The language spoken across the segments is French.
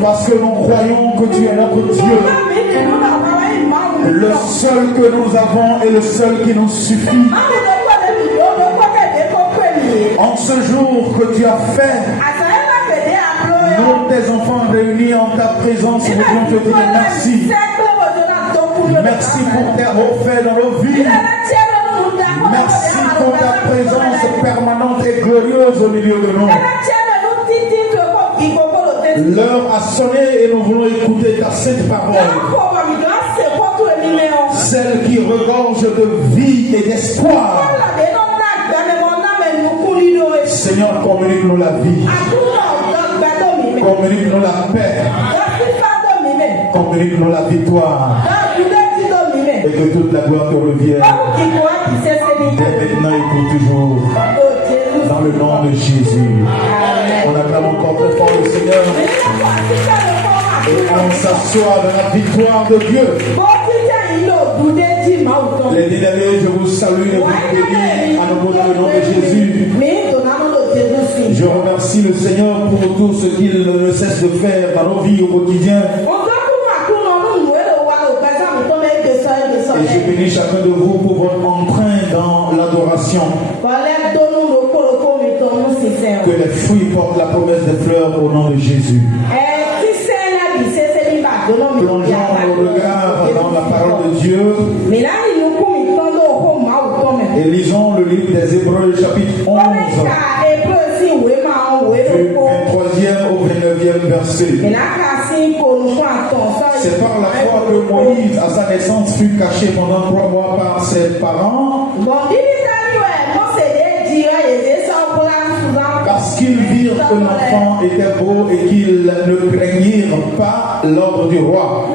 Parce que nous croyons que tu es notre Dieu. Le seul que nous avons est le seul qui nous suffit. En ce jour que tu as fait, nous, tes enfants réunis en ta présence, nous voulons te dire merci. Merci pour tes refaits dans nos vies. Merci pour ta présence permanente et glorieuse au milieu de nous. L'heure a sonné et nous voulons écouter ta sainte parole. Celle qui regorge de vie et d'espoir. Seigneur, communique-nous la vie. Communique-nous la paix. Communique-nous la victoire. Et que toute la gloire te revienne. Dès maintenant et pour toujours. Dans le nom de Jésus. On acclame encore très fort le Seigneur. Et on s'assoit dans la victoire de Dieu. Les bien-aimés, je vous salue et vous bénis à nouveau dans le nom de Jésus. Je remercie le Seigneur pour tout ce qu'il ne cesse de faire dans nos vies au quotidien. Et je bénis chacun de vous pour votre entrain dans l'adoration. Que les fruits portent la promesse des fleurs au nom de Jésus. Plongeons nos regards dans la parole de Dieu. Et lisons le livre des Hébreux, chapitre 11. Du 23e au 29e verset. C'est par la foi que Moïse, à sa naissance, fut caché pendant 3 mois par ses parents. Parce qu'ils virent que l'enfant était beau et qu'ils ne craignirent pas l'ordre du roi.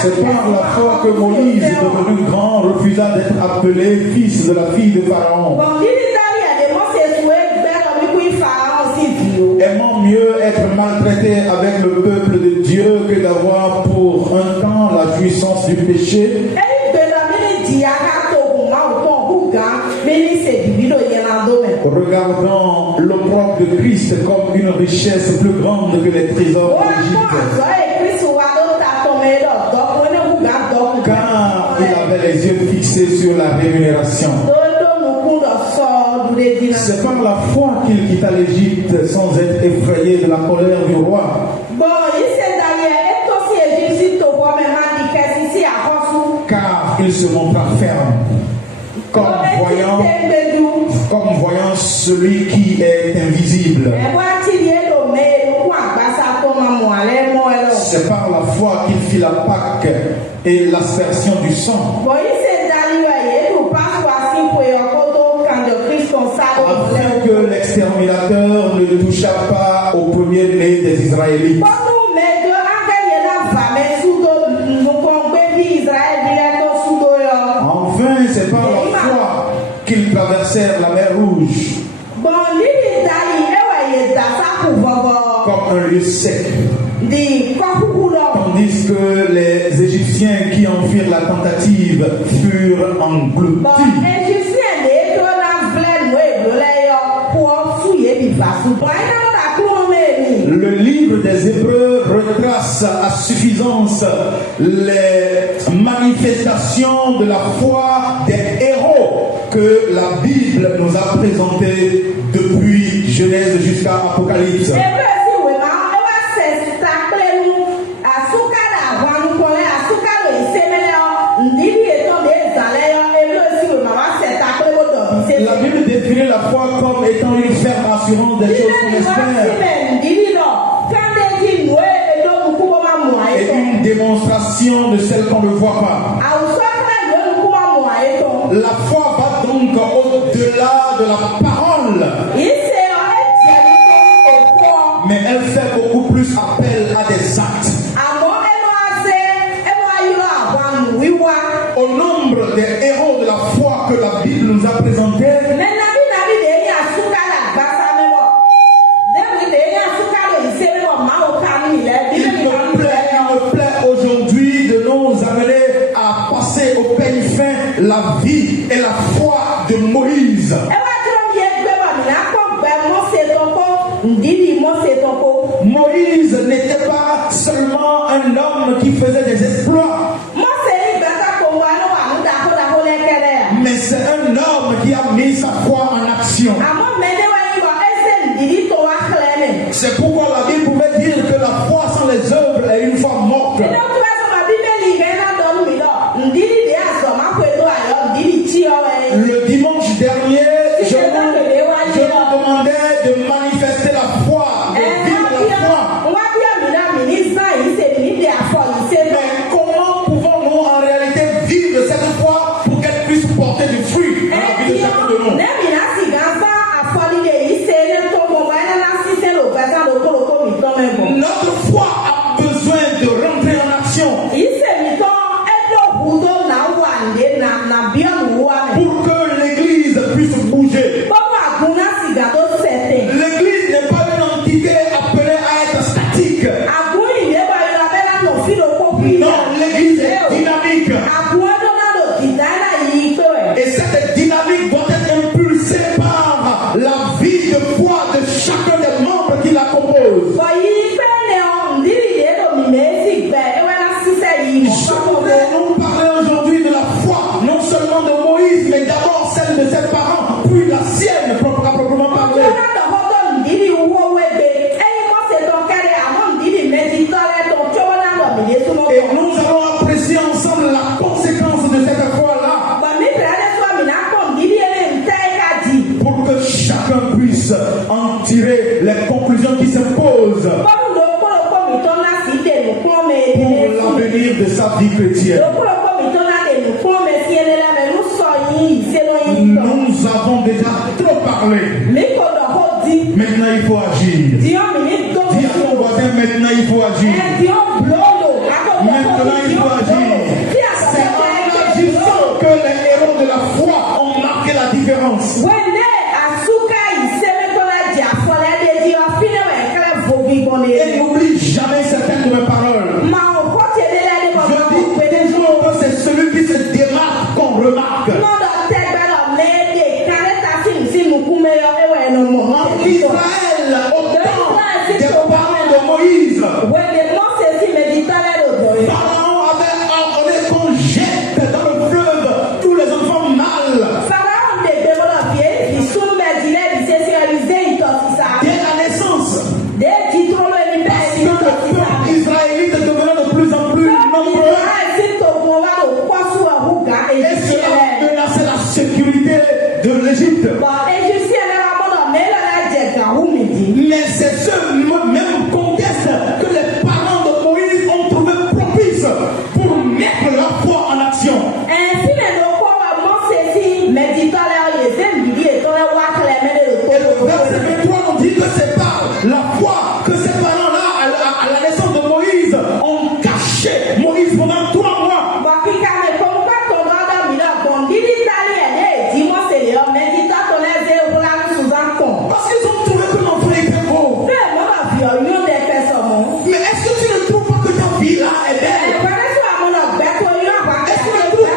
C'est par la foi que Moïse, devenu grand, refusa d'être appelé fils de la fille de Pharaon. Aimant mieux être maltraité avec le peuple de Dieu que d'avoir pour un temps la jouissance du péché. Regardant l'opprobre de Christ comme une richesse plus grande que les trésors d'Égypte. Car avait les yeux fixés sur la rémunération. C'est par la foi qu'il quitta l'Égypte sans être effrayé de la colère du roi. Car il se montra ferme, comme voyant celui qui est invisible. C'est par la foi qu'il fit la Pâque et l'aspersion du sang. Afin que l'exterminateur ne toucha pas au premier-né des Israélites. Enfin, c'est par la foi qu'ils traversèrent la mer Rouge comme un lieu sec. Tandis que les Égyptiens qui en firent la tentative furent engloutis. Le livre des Hébreux retrace à suffisance les manifestations de la foi des héros que la Bible nous a présentés depuis Genèse jusqu'à Apocalypse. La Bible définit la foi comme étant une ferme assurance des choses qu'on espère et une démonstration de celles qu'on ne voit pas. La foi va donc au-delà de la parole, mais elle fait beaucoup plus appel à des actes. Au nombre des héros de la foi que la Bible nous a présentés, il me plaît aujourd'hui de nous amener à passer au peigne fin la vie et la foi de Moïse. Moïse n'était pas seulement un homme qui faisait des exploits, mais c'est un homme qui a mis sa foi en action. C'est pourquoi la Bible pouvait dire que la foi sans les œuvres est une foi morte. Le dimanche dernier, je vous demandais de manifester la foi, de vivre la foi. Mais comment pouvons-nous en réalité vivre cette foi pour qu'elle puisse porter du fruit dans la vie de chacun de nous? Notre foi a besoin de rentrer en action pour que l'Église puisse bouger. L'Église n'est pas une entité appelée à être statique. Non, l'Église est dynamique. Et cette dynamique doit être impulsée par la vie de foi de chacun des membres qui la composent. Je voudrais nous parler aujourd'hui de la foi, non seulement de Moïse, mais d'abord celle de ses parents, puis la sienne, proprement parler. Et nous allons apprécier ensemble la conséquence de cette foi-là, pour que chacun puisse en tirer les conclusions qui s'imposent pour l'avenir de sa vie chrétienne. Nous avons déjà trop parlé. Maintenant il faut agir. Dis à ton voisin, maintenant il faut agir. Maintenant il faut agir. C'est en agissant que les héros de la foi ont marqué la différence. Et n'oublie jamais certaines de mes paroles. Je dis toujours que c'est celui qui se démarque qu'on remarque. En Israël, au temps des parents de Moïse, Pharaon avait ordonné qu'on jette dans le Israélites. Mais c'est ce même contexte que les parents de Moïse ont trouvé propice pour mettre leur foi en action. Et le verset 23 nous dit que c'est par la foi que ces parents-là, à la naissance de Moïse, ont caché Moïse pendant 3 mois. Parce qu'ils ont trouvé que l'enfant était beau. Mais est-ce que tu ne trouves pas que ta vie là est belle? Est-ce que tu ne trouves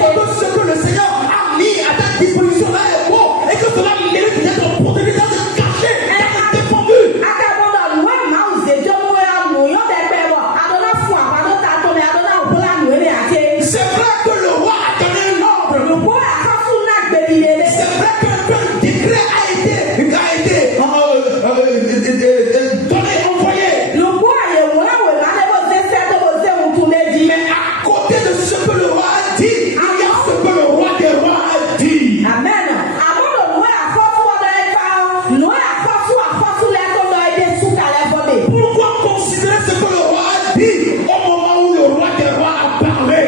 pas que ce que le Seigneur a mis à ta disposition là est beau et que cela mérite d'être opportunité de cacher, d'être défendu? C'est vrai que le roi a donné un ordre. C'est vrai qu'un décret a été donné, envoyé. Mais à côté de ce que le roi a dit, il y a ce que le roi des rois a dit. Pourquoi considérer ce que le roi a dit au moment où le roi des rois a parlé?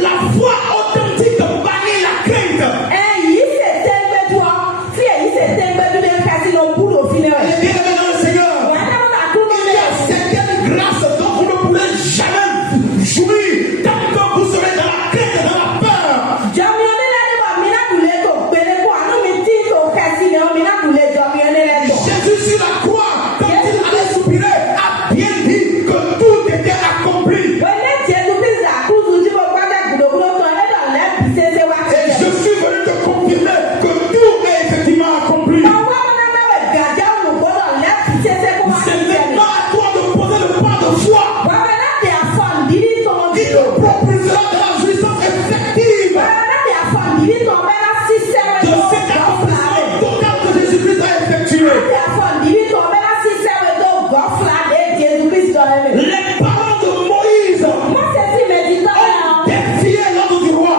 La foi authentique bannit la crainte. Bien aimé dans le Seigneur, il y a certaines grâces dont vous ne pourrez jamais jouir tant que vous serez dans la crainte et dans la peur. Jésus sur la croix, quand il allait soupirer, a bien dit que tout était accompli. Et je suis venu te confirmer que tout est effectivement accompli. C'est maintenant à toi de poser le pas de foi qui te propulsera de la jouissance effective de cet accomplissement total que Jésus-Christ a effectué. Les parents de Moïse ont défié l'ordre du roi.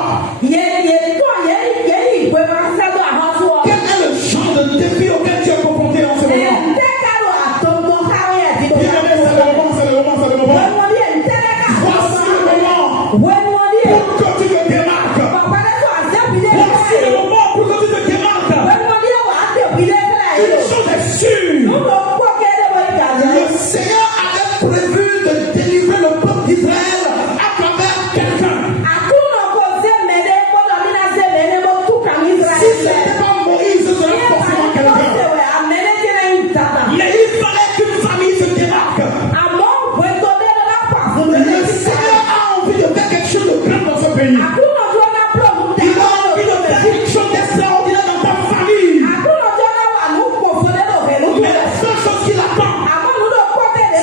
Quel est le genre de défi auquel tu es confronté en ce moment? Bien aimé, c'est le moment. Voici le moment pour que tu te démarques. Voici le moment pour que tu te démarques. Une chose est sûre, le Seigneur avait prévu de délivrer le peuple d'Israël à travers quelqu'un. Si ce n'était pas Moïse, ce serait forcément quelqu'un. Mais il fallait qu'une famille se démarque. Le Seigneur a envie de faire quelque chose de grand dans ce pays. Il a envie de faire quelque chose d'extraordinaire dans ta famille. Mais la seule chose qu'il attend,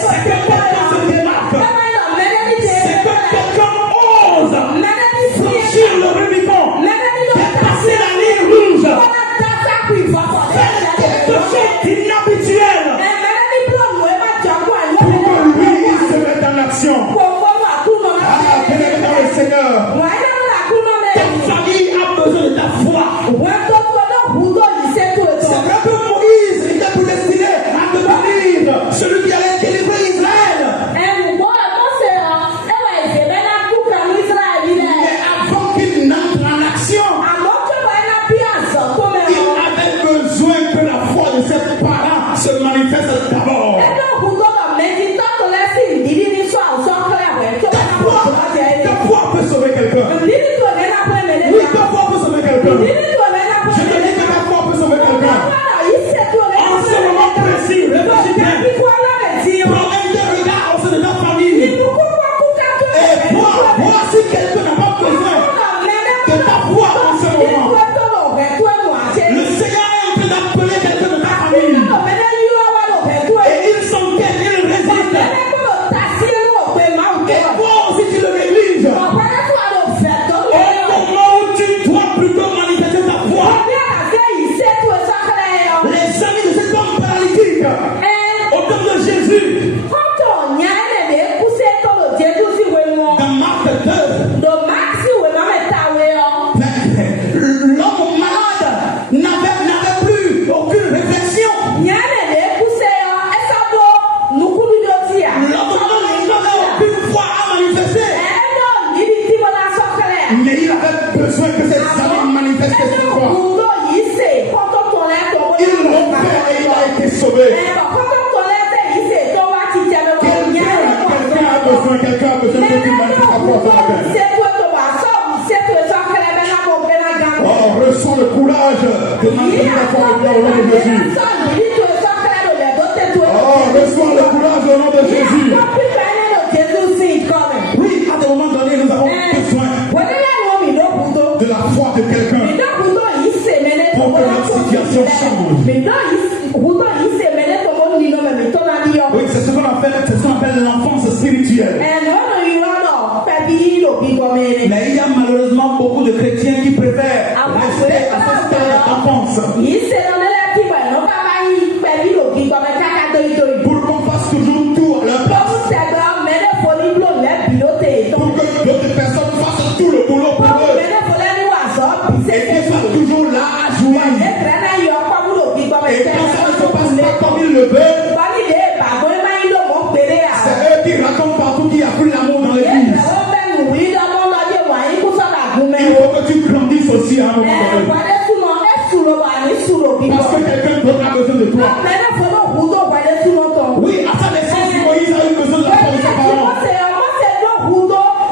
c'est que quelqu'un se démarque. C'est que quelqu'un ose franchir le Rubicon, dépasser la ligne rouge, faire quelque chose d'inhabituel pour que lui il se mette en action. Ah, bien dans le Seigneur, ta famille a besoin de ta foi. C'est vrai que Moïse était prédestiné à devenir celui qui allait délivrer Israël. Mais avant qu'il n'entre en action, il avait besoin que la foi de ses parents se manifeste d'abord. Ta foi peut sauver quelqu'un. Oui, ta foi peut sauver quelqu'un. Je te dis que ta foi peut sauver quelqu'un. En ce moment précis, réfléchis bien. Prends un des regards au sein de ta famille. Et vois si quelqu'un n'a pas besoin de ta foi en ce moment. Le Seigneur est en train d'appeler quelqu'un de ta famille. Et il s'enquête, il résiste. Et toi aussi tu le négliges. Au moment où tu dois plutôt manifester ta foi. Les amis de cet homme paralytique, au temps de Jésus, reçois le courage au nom de Jésus. Oui, à des moments donnés, nous avons besoin de la foi de quelqu'un pour que notre situation change. Oui, c'est ce qu'on appelle l'enfance spirituelle. Mais il y a malheureusement beaucoup de chrétiens qui préfèrent rester à ce stade d'enfance. Pour qu'on fasse toujours tout à leur place. Pour que d'autres personnes fassent tout le boulot pour eux. Et qu'ils soient toujours là à jouer. Et quand ça ne se passe pas comme ils le veulent, c'est eux qui racontent partout qu'il n'y a plus l'amour dans l'église. Il faut que tu grandisses aussi à un moment donné. Parce que quelqu'un d'autre a besoin de toi. Oui, à sa naissance, Moïse a eu besoin de la force de ses parents.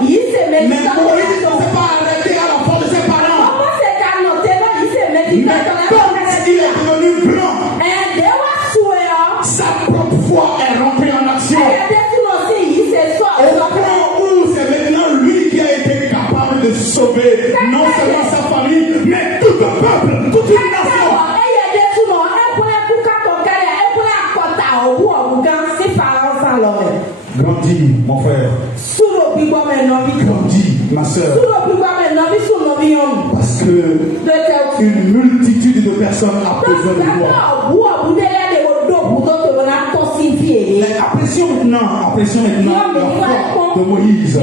Mais Moïse ne s'est pas arrêté à la force de ses parents. Mais quand il est devenu grand, sa propre foi est rentrée en action. Au point où c'est maintenant lui qui a été capable de sauver non seulement sa famille, mais tout un peuple, toute une nation. Grandis, mon frère. Grandis, ma soeur. Parce que une multitude de personnes a besoin de toi. Mais apprécions maintenant la foi de Moïse.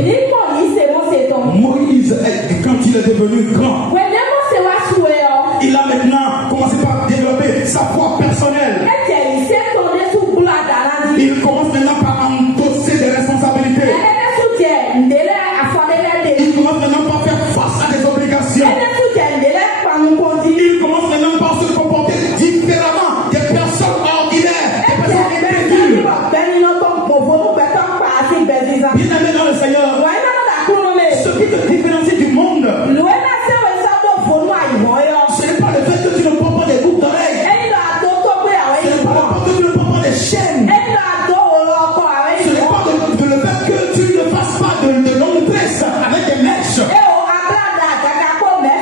Moïse, quand il est devenu grand, il a maintenant commencé par développer sa foi personnelle. Il commence maintenant par endosser des responsabilités. Il commence maintenant par faire face à des obligations. Il commence maintenant par se comporter différemment des personnes ordinaires, des personnes imprévues. Bien-aimé dans le Seigneur, ce qui te différencie du monde, ce n'est pas le fait que tu ne prends pas des boucles d'oreilles. Ce n'est pas le fait que tu ne prends pas des chaînes. Ce n'est pas le fait que tu ne fasses pas de longues tresses avec des mèches. Mais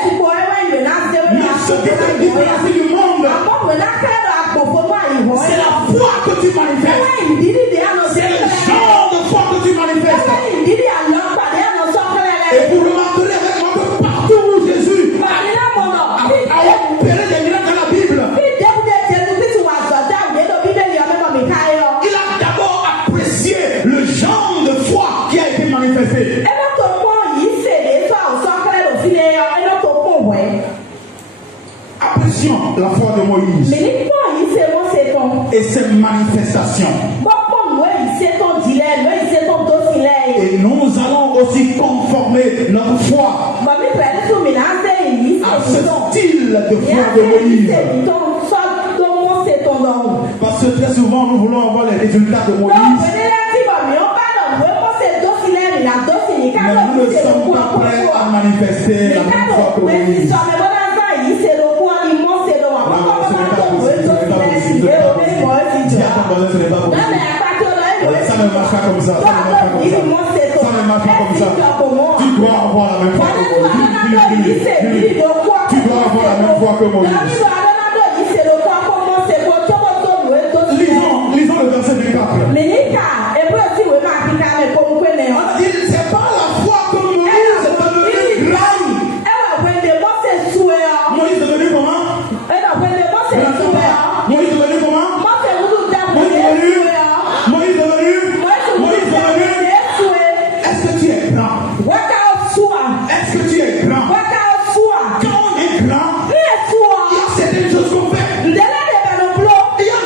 ce qui te différencie du monde, c'est la foi que tu manifestes. C'est le genre de foi que tu manifestes. Et vous remarquerez avec moi que partout où Jésus a opéré des miracles dans la Bible, il a d'abord apprécié le genre de foi qui a été manifesté. Apprécions la foi de Moïse et ses manifestations. Et nous allons aussi conformer notre foi à ce style de foi de Moïse. Parce que très souvent nous voulons avoir les résultats de Moïse, mais nous ne sommes pas prêts à manifester la même foi que Moïse. Ce n'est pas possible. Ça ne marche pas comme ça. Ça ne marche pas comme ça. Tu dois avoir la même foi que Moïse. Tu dois avoir la même foi que Moïse. Lisons le verset du 4. C'est pas la foi que Moïse est devenu grand. Moïse est devenu comment? Moïse est devenu comment? Est-ce que tu es grand? Est-ce que tu es grand? Quand on est grand, il y a certaines choses qu'on fait. Il y a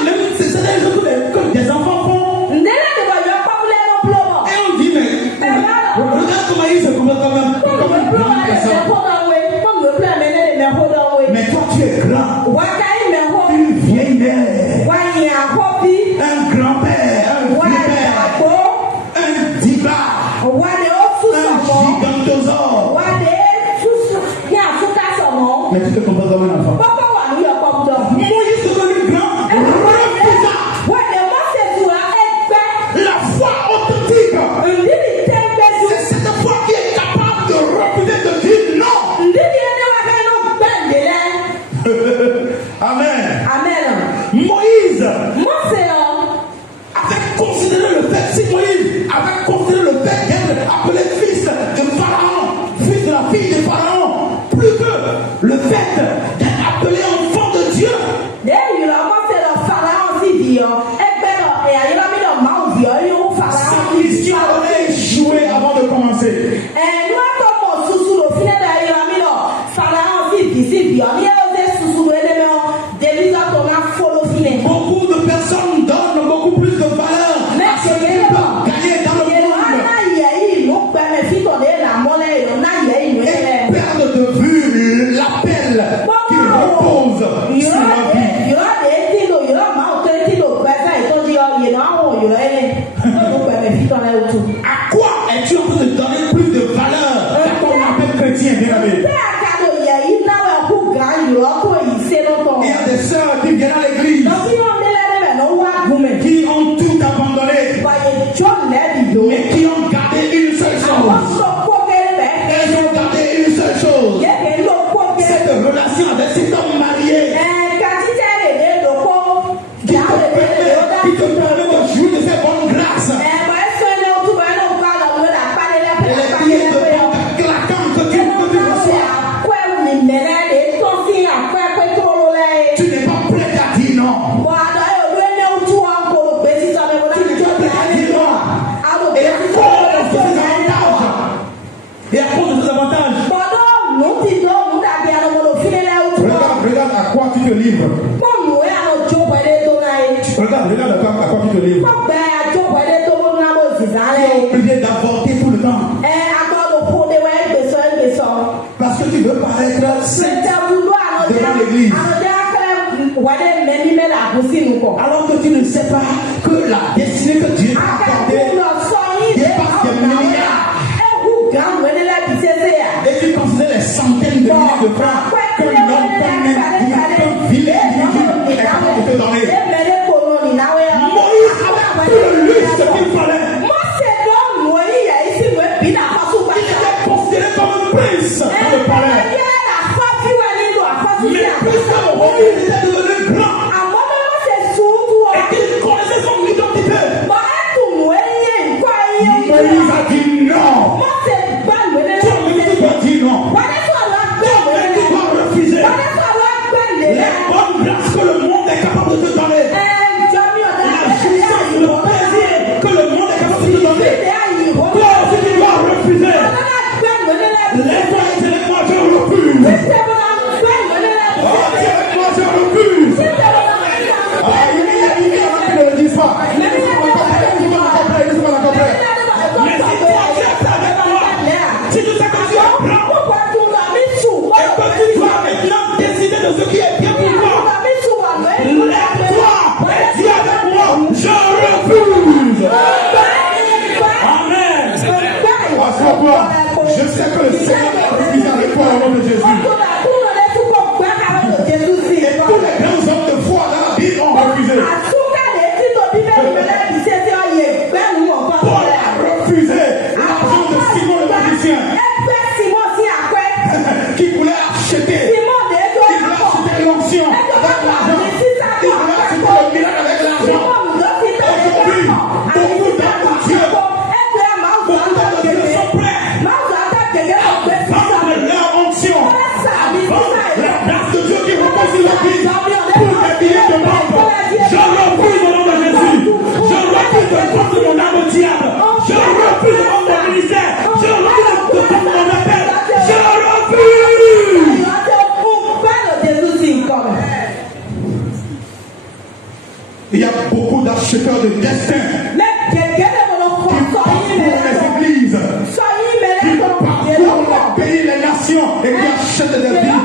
même certaines choses que des enfants font. Et on dit, mais regarde comment il se comporte comme une grande personne. Mais toi tu es grand. Une vieille mère. Un grand-père. Un vieux-père. Un diva. Un gigantosaure. Mais tu te comportes comme un enfant. Moïse est devenu grand. appelé fils de Pharaon, fils de la fille de Pharaon, plus que le fait d'être appelé enfant de Dieu. Cette mission aurait échoué avant de commencer. Beaucoup de personnes donnent beaucoup plus de valeur à ce qu'ils peuvent gagner dans le monde et perdent de vue l'appel qui repose sur la vie. À quoi es-tu en train de donner plus de valeur à ton appel chrétien, bien aimé? Il y a des sœurs qui viennent à l'église, qui ont tout abandonné, mais qui ont gardé une seule chose. Elles ont gardé une seule chose. Cette relation avec cet homme marié qui te permet de jouir de ses bonnes grâces. Les billets de banque claquants que tu reçois. Tu n'es pas prêt à dire non. Et à cause de ces avantages, regarde à quoi tu te livres. Regarde à quoi tu te livres. Tu es obligé d'avorter tout le temps. Parce que tu veux paraître saint devant l'église. Alors que tu ne sais pas que la destinée que Dieu t'a accordée dépasse des milliards. Et tu considères les centaines de milliers de francs que l'homme comme vilain individu est capable de te donner. Moïse avait tout le luxe qu'il fallait. Il était considéré comme un prince dans le palais. Mais puisque Moïse était devenu grand et qu'il connaissait son identité, Moïse a dit non. Tu as dit non. Tu dois refuser les bonnes grâces que le monde est capable de te donner. La jouissance, le plaisir que le monde est capable de te donner. Toi aussi tu dois refuser. Laisse-moi être avec moi, je refuse. Moi je refuse. Il y en a qui ne le disent pas. Laisse-moi la comprendre. Mais si toi tu es avec moi, si tu sais que tu es blanc, et que tu dois maintenant décider de ce qui est bien pour toi, lève-toi et dis avec moi, je refuse. Amen. Assois-toi. Je sais que le Seigneur a refusé avec toi au nom de Jésus. Et tous les grands hommes de foi dans la Bible ont refusé. Paul a refusé l'argent de Simon le magicien qui voulait acheter l'onction avec l'argent. Il voulait acheter le miracle avec l'argent. Aujourd'hui, beaucoup d'entre Dieu sont prêts à vendre leur onction, à vendre la grâce de Dieu qui repose sur la vie pour des billets de banque. Je refuse au nom de Jésus. Je refuse de prendre mon âme au diable. Je refuse de prendre mon ministère. Je refuse de prendre mon appel. Je refuse. Il y a beaucoup d'acheteurs de destin qui parcourent les églises, qui parcourent les pays, les nations et qui achètent des vies.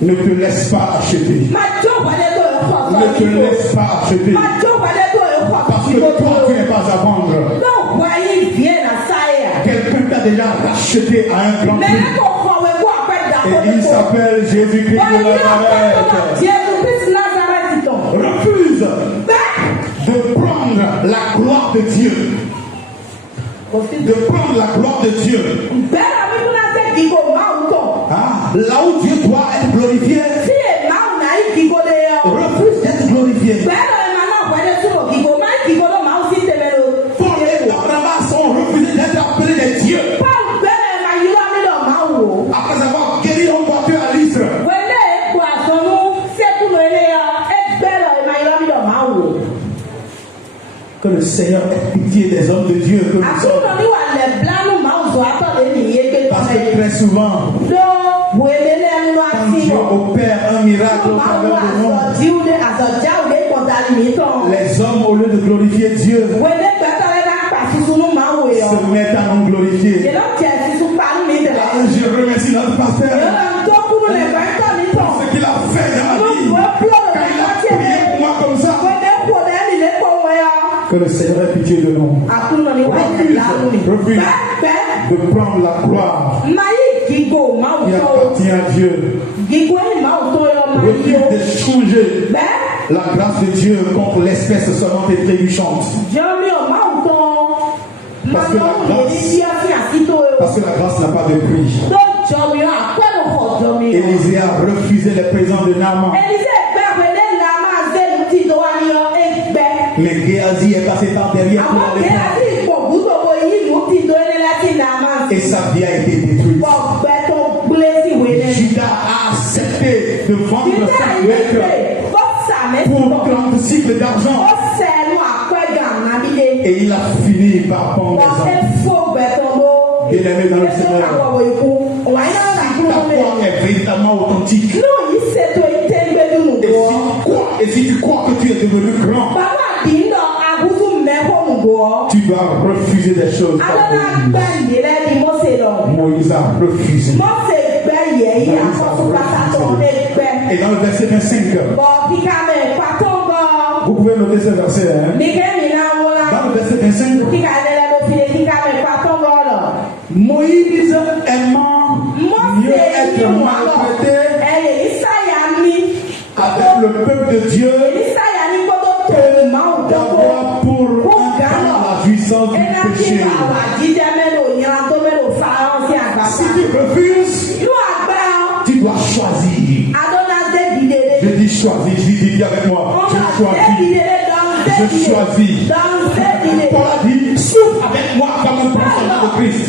Ne te laisse pas acheter. Ne te laisse pas acheter. Parce que toi, tu n'es pas à vendre. Quelqu'un t'a déjà racheté à un grand prix. Et il s'appelle Jésus-Christ de Nazareth. Refuse de prendre la gloire de Dieu. De prendre la gloire de Dieu. Là où Dieu doit être glorifié, refuse d'être glorifié. Que le Seigneur ait pitié des hommes de Dieu que nous sommes. Parce que très souvent, quand Dieu opère un miracle au travers de nous, les hommes, au lieu de glorifier Dieu, se mettent à nous glorifier. Je remercie notre pasteur pour ce qu'il a fait dans ma vie. Quand il a prié pour moi comme ça. Que le Seigneur ait pitié de nous. Refuse de prendre la gloire qui appartient à Dieu. Refuse d'échanger la grâce de Dieu contre l'espèce seulement et trébuchante. Parce que la grâce n'a pas de prix. Élisée a refusé les présents de Naaman. Mais Géasi est passé par derrière pour et sa vie a été détruite. Judas a accepté de vendre Samuel pour 30 cycles d'argent. Et il a fini par prendre les hommes. Bien-aimé dans le Seigneur, si ta foi est véritablement authentique, et si tu crois que tu es devenu grand, tu dois refuser des choses. Moïse a refusé. Et dans le verset 25, vous pouvez noter ce verset. Hein? Dans le verset 25, Moïse aimant mieux être maltraité avec le peuple de Dieu que d'avoir pour la jouissance du péché. Si tu refuses, tu dois choisir. Je dis choisir, je dis avec moi. Je choisis. Je choisis. Paul a dit, souffre avec moi comme un prisonnier de Christ.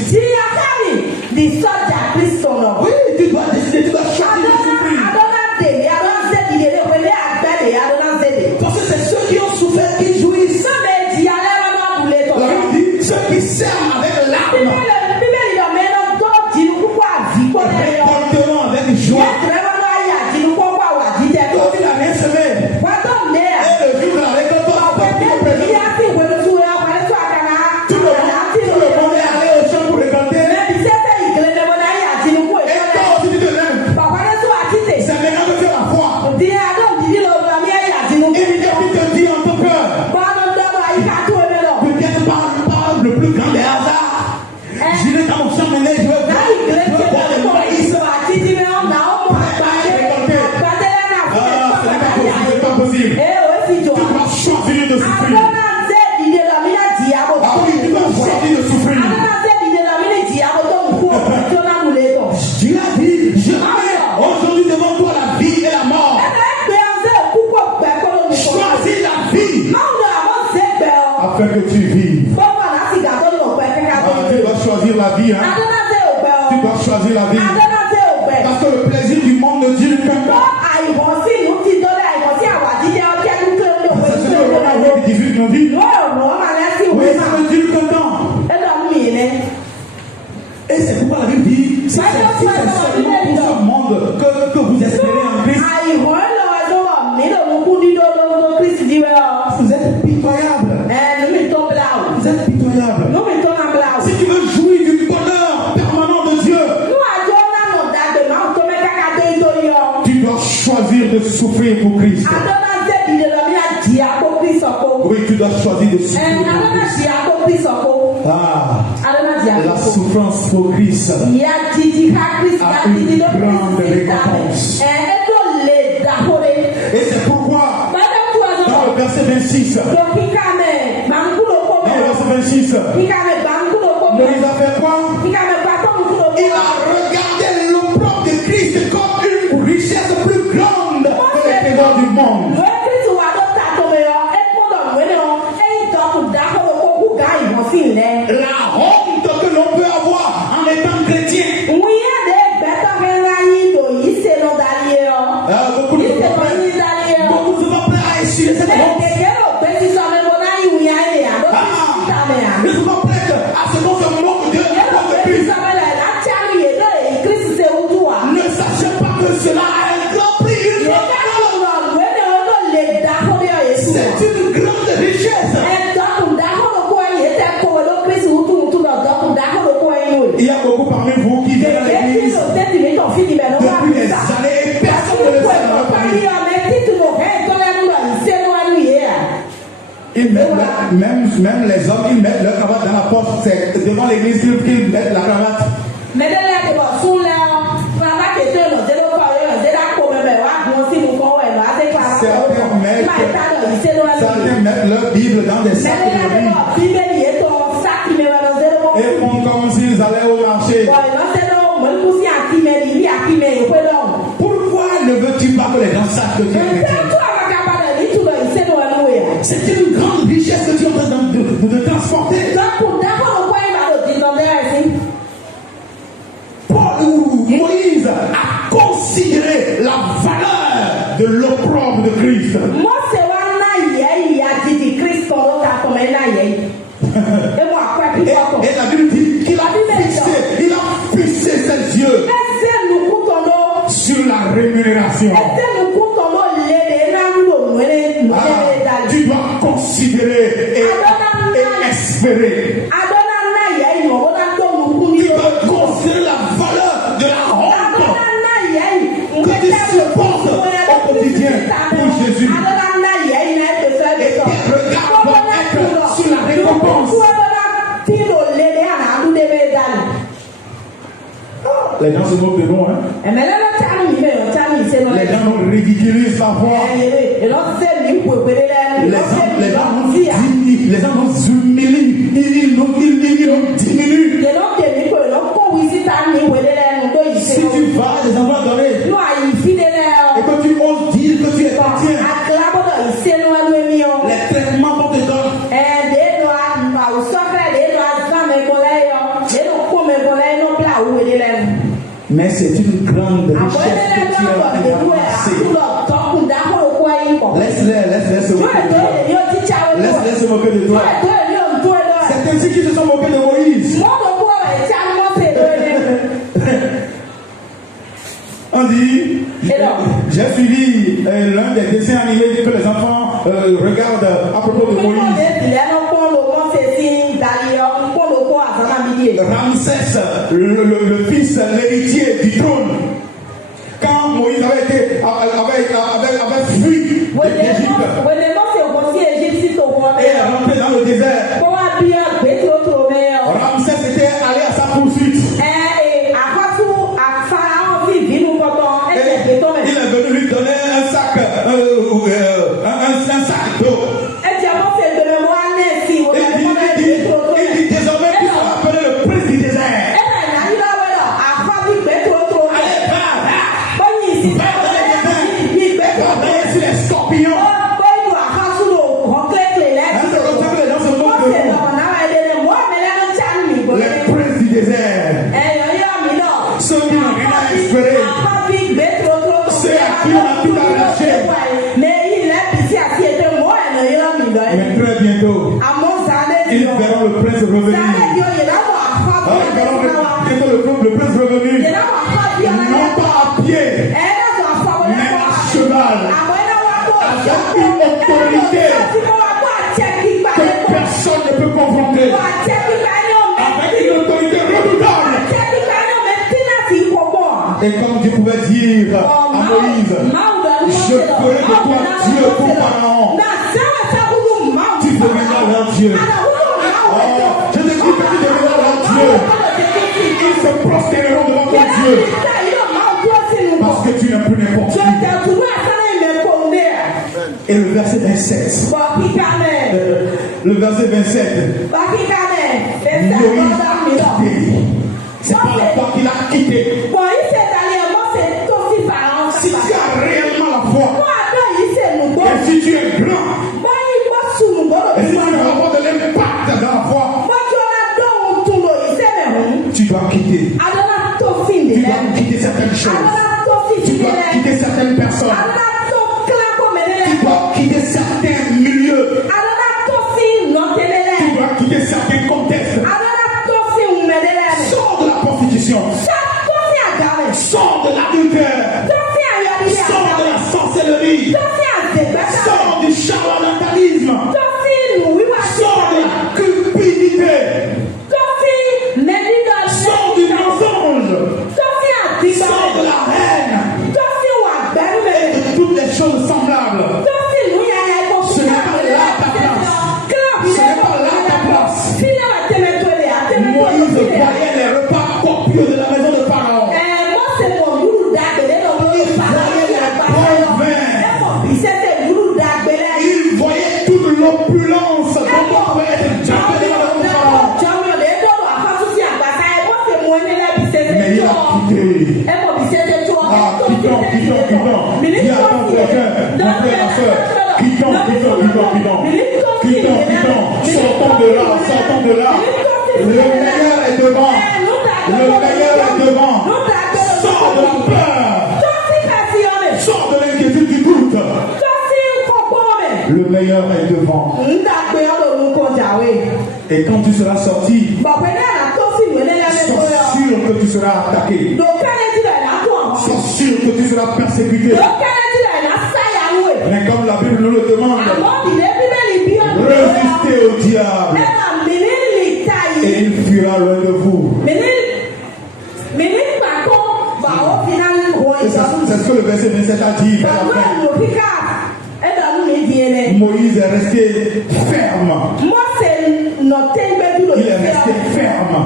Oui, tu dois décider, tu dois choisir de souffrir. Parce que c'est ceux qui ont souffert qui jouissent. La Bible dit, ceux qui servent avec l'arme récolteront avec joie. Donc il a rien semé. Et le jour de la récolte, tout le monde est allé au champ pour récolter. Et toi aussi tu te lèves. C'est maintenant que tu as la foi. Et il te dit en ton cœur, peut-être par le plus grand des hasards, j'irai dans mon champ maintenant, je vais voir les maïs. C'est pas possible. Tu dois choisir de souffrir. Ah oui, tu dois choisir de souffrir. Dieu a dit, je mets aujourd'hui devant toi la vie et la mort. Choisis la vie afin que tu vives. Tu dois choisir la vie. Hein? Tu dois choisir la vie. Parce que le plaisir du monde ne dure qu'un temps. C'est ce que le Romain 18 nous dit. Oui, ça ne dure qu'un temps. Et c'est pourquoi la Bible dit, si c'est seulement pour ce monde que vous espérez en Christ, vous êtes pitoyable. Vous êtes pitoyable. Si tu veux jouir du bonheur permanent de Dieu, tu dois choisir de souffrir pour Christ. Oui, tu dois choisir de souffrir pour Christ. La souffrance pour Christ a une grande récompense. Et c'est pourquoi dans le verset 26, Moïse a fait quoi? Il a regardé l'opprobre de Christ comme une richesse plus grande que les trésors du monde. La honte que l'on peut avoir en étant chrétien. Beaucoup ne sont pas prêts à essuyer cette honte. Ne sois pas prête à ce qu'on se moque de Christ. Ne sachez pas que cela a un grand prix. C'est une grande richesse. Il y a beaucoup parmi vous qui viennent à l'église depuis des années et personne ne le sait dans leur famille. Même les hommes, ils mettent leur cravate dans la poche. C'est devant l'église qu'ils mettent la cravate. Certains mettent leur Bible dans des sacs de riz et font comme s'ils allaient au marché. Pourquoi ne veux-tu pas que les gens sachent que tu es chrétien? C'est une grande richesse que tu es en train de transporter. Moïse a considéré la valeur de l'opprobre de Christ. Et la Bible dit qu'il a fixé ses yeux sur la rémunération. Tu dois considérer et espérer. Tu dois considérer la valeur de la honte que tu supportes au quotidien pour Jésus. Et regarde doit être sur la récompense. Les gens se moquent de nous, hein? Les gens nous ridiculisent parfois. Les gens nous humilient. Ils nous diminuent. Si tu vas à des endroits donnés et que tu oses dire que tu es chrétien, les traitements qu'on te donne, mais c'est une grande richesse que tu as amassée. Laisse-les se moquer de toi. Laisse-les se moquer de toi. C'est ainsi qu'ils se sont moqués de Moïse. On dit, j'ai suivi l'un des dessins animés que les enfants regardent à propos de Moïse. Ramsès, le fils, l'héritier du trône. Quand Moïse avait fui d'Égypte et est rentré dans le désert, Ramsès était allé à sa poursuite. Il est venu lui donner un sac d'eau. Il dit désormais qu'il sera appelé le prince du désert. Allez, va sur les scorpions. Les princes du désert. Ceux qui n'ont rien à espérer. Ceux à qui on a tout arraché. Mais très bientôt, ils verront le prince revenir. Ils verront bientôt le prince revenir. Non pas à pied, mais à cheval. Avec une autorité que personne ne peut confronter. Avec une autorité redoutable. Et comme Dieu pouvait dire à Moïse, je ferai de toi Dieu pour Pharaon. Tu deviendras leur Dieu. Je te dis que tu deviendras leur Dieu. Ils se prostéreront devant ton Dieu. Parce que tu n'es plus n'importe qui. Et le verset 27. Le verset 27. Moïse quitté. C'est pas la foi qu'il a quitté. Si tu as réellement la foi, et si tu es grand, et si tu veux avoir de l'impact dans la foi, tu dois quitter. Tu dois quitter certaines choses. Tu dois quitter certaines personnes. Tu dois quitter certains milieux. Tu dois quitter certains l'opulence dont on peut être jappé dans le monde. Mais il a quitté. Ah, quittons. Dis à ton frère, mon frère, ma soeur, quittons. Sortons de là. Le meilleur est devant. Sors de la peur. Sors de l'inquiétude du doute. Le meilleur est devant. Et quand tu seras sorti, sois sûr que tu seras attaqué. Sois sûr que tu seras persécuté. Mais comme la Bible nous le demande, résistez au diable et il fuira loin de vous. C'est ce que le verset 27 a dit. Moïse est resté ferme. Il est resté ferme.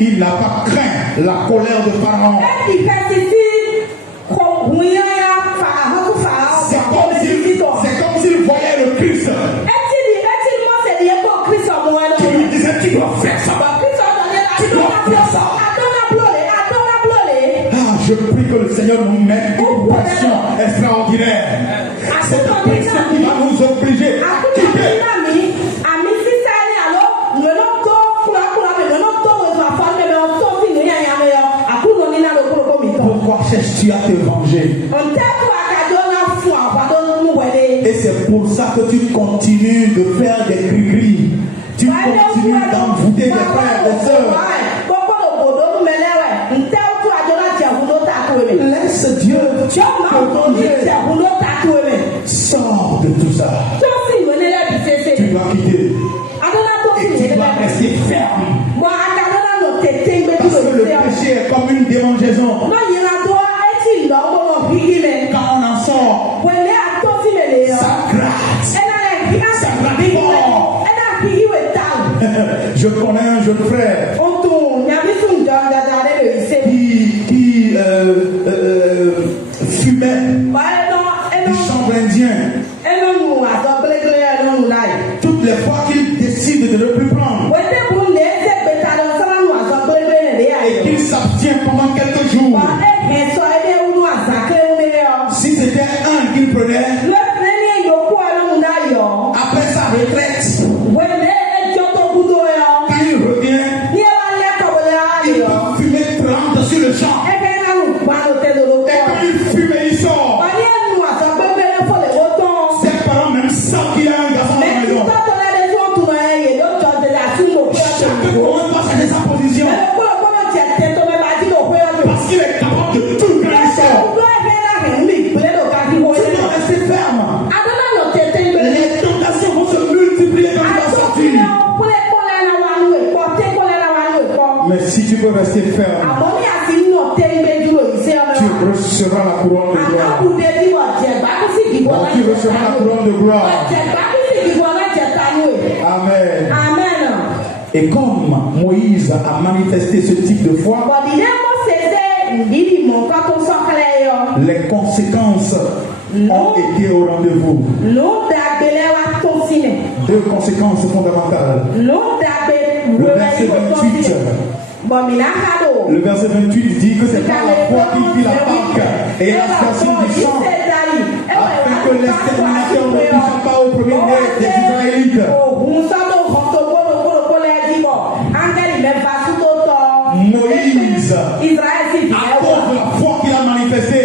Il n'a pas craint la colère de Pharaon. C'est comme s'il voyait le Christ. Qui lui disait tu dois faire ça. Tu dois faire ça. Je prie que le Seigneur nous mette une pression extraordinaire. Cette pression qui va nous obliger à quitter. Pourquoi cherches-tu à te venger? Et c'est pour ça que tu continues de faire des cris-cris. Tu continues d'envoûter des frères et sœurs. Laisse Dieu te venger. Sors de tout ça. Tu dois quitter. Et tu dois rester ferme. Parce que le péché est comme une démangeaison. Quand on en sort, ça gratte. Ça gratte fort. Je connais un jeune frère qui fumait du chanvre indien. Toutes les fois qu'il décide de ne plus prendre et qu'il s'abstient pendant quelques jours, si c'était un qu'il prenait, après sa retraite, quand il revient, il va fumer 30 sur le champ. Et quand il fume, il sort. Ses parents même savent qu'il a un garçon à la maison. Chaque fois, il va changer sa position. Parce qu'il est capable de tout quand il sort. Tu dois rester ferme. Les tentations vont se multiplier quand il va sortir. Mais si tu peux rester ferme, tu recevras la couronne de gloire. Tu recevras la couronne de gloire. Amen. Et comme Moïse a manifesté ce type de foi, les conséquences ont été au rendez-vous. Deux conséquences fondamentales. Le verset 28 dit que c'est par la foi qu'il fit la Pâque et l'expiation du sang, afin que l'exterminateur ne touche pas au premier-né des Israélites. Moïse, à cause de la foi qu'il a manifestée,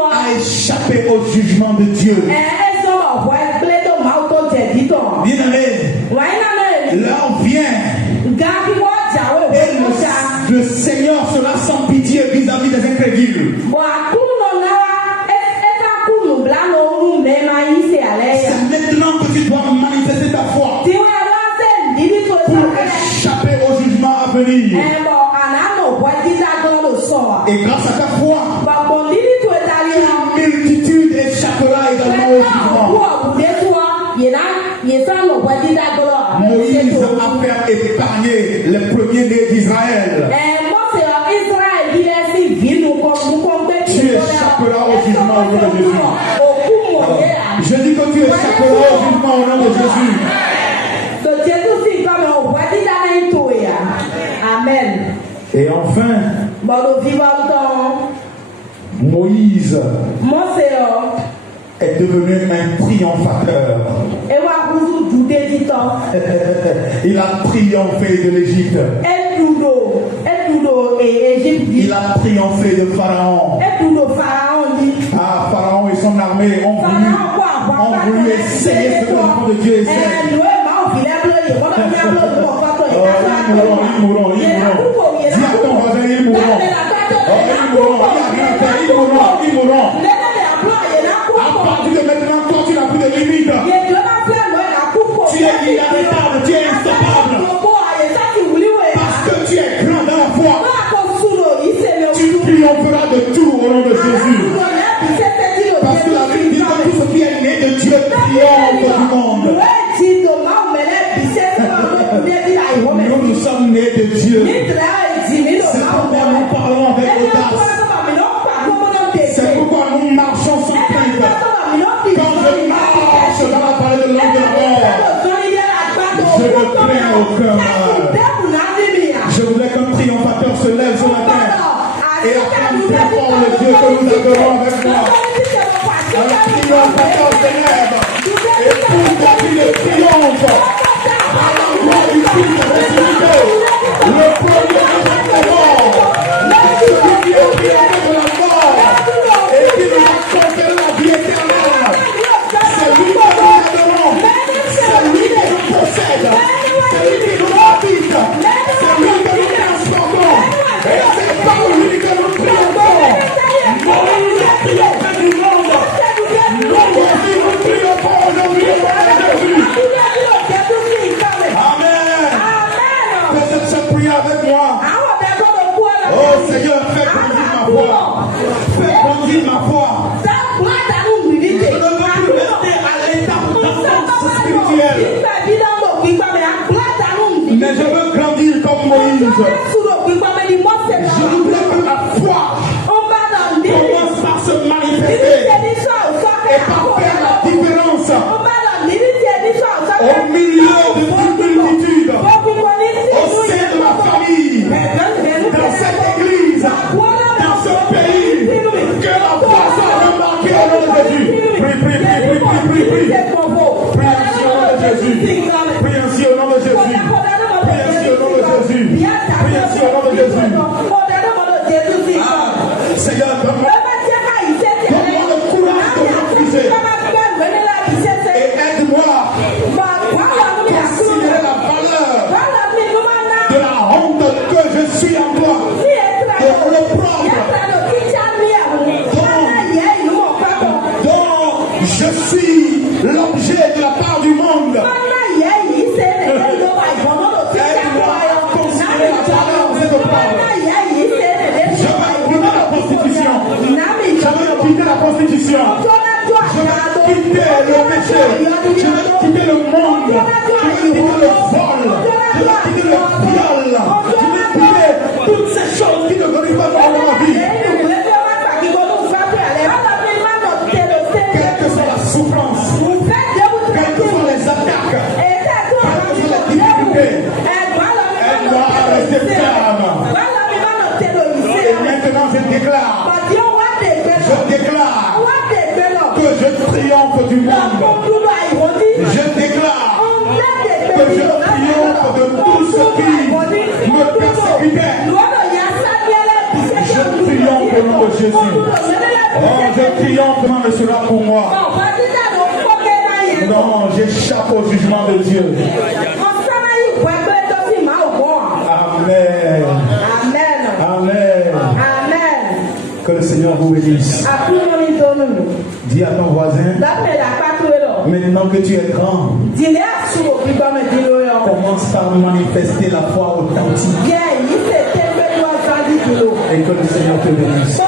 a échappé au jugement de Dieu. Bien-aimé, l'heure vient et le Seigneur sera sans pitié vis-à-vis des incrédules. C'est maintenant que tu dois manifester ta foi pour échapper au jugement à venir. Et grâce à ta foi, une multitude échappera également au jugement. Moïse a fait épargner les premiers-nés d'Israël. Tu es échapperas au jugement au nom de Jésus. Je dis que tu échapperas au jugement au nom de Jésus. Amen. Et enfin, Moïse est devenu un triomphateur. Il a triomphé de l'Égypte. Il a triomphé de Pharaon. Ah, Pharaon et son armée ont voulu essayer ce que l'enfant de Dieu essaie. Ils mourront. Dis à ton voisin, ils mourront. Ils mourront. À partir de maintenant, toi, tu n'as plus de limite. Tu es inarrêtable, tu es instoppable. Parce que tu es grand dans la foi. Tu triompheras de tout au nom de Jésus. Parce que la Bible dit que tout ce qui est né de Dieu triomphe du monde. Nous sommes nés de Dieu. C'est pourquoi nous parlons avec audace. C'est pourquoi nous marchons sans crainte. Quand je marche dans la vallée de l'ombre de la mort, je ne crains aucun mal. Je voulais qu'un triomphateur se lève ce matin et acclame très fort le Dieu que nous adorons avec moi. Un triomphateur se lève et pour gagner le triomphe à l'endroit du Fils de ressuscité, le premier de la mort, celui qui a triomphé de la mort et qui nous a conféré la vie éternelle. C'est lui que nous adorons, c'est lui qui nous possède, c'est lui qui nous habite, c'est lui que nous transportons et c'est par lui que nous triomphons. Moïse a triomphé du monde, nous aussi nous triomphons aujourd'hui au nom de Jésus. Amen. Peut-être se prier avec moi. Oh Seigneur, fais grandir ma foi. Fais grandir ma foi. Je ne veux plus rester à l'état d'enfance spirituelle. Mais je veux grandir comme Moïse. Je voudrais que ma foi commence par se manifester et par faire la différence au milieu de toute multitude, au sein de ma famille, dans cette église, dans ce pays, que la foi soit remarquée au nom de Jésus. Prie. Prie ainsi au nom de Jésus. Prie ainsi au nom de Jésus. Prie ainsi au nom de Jésus. Seigneur, donne-moi le courage de refuser et aide-moi à considérer la valeur de la honte que je suis en toi, de reprendre dont je suis l'objet de la part du monde. Aide-moi à considérer la valeur de cette preuve. Je vais brûler la Constitution. Je vais quitter la Constitution. Je vais quitter le péché. Je vais quitter le monde. Je vais quitter le vol. Je vais quitter le viol. Je vais quitter toutes ces choses qui ne glorifient pas dans ma vie. Quelle que soit la souffrance, quelles que soient les attaques, quelles que soient les difficultés, aide-moi à rester ferme. Et maintenant je déclare que je triomphe du monde. Je déclare que je triomphe de tout ce qui me persécutait. Je triomphe au nom de Jésus. Oh, je triomphe, comment me sera pour moi? Non, j'échappe au jugement de Dieu. Amen. Amen. Que le Seigneur vous bénisse. Dis à ton voisin, maintenant que tu es grand, commence par manifester la foi authentique. Et que le Seigneur te bénisse.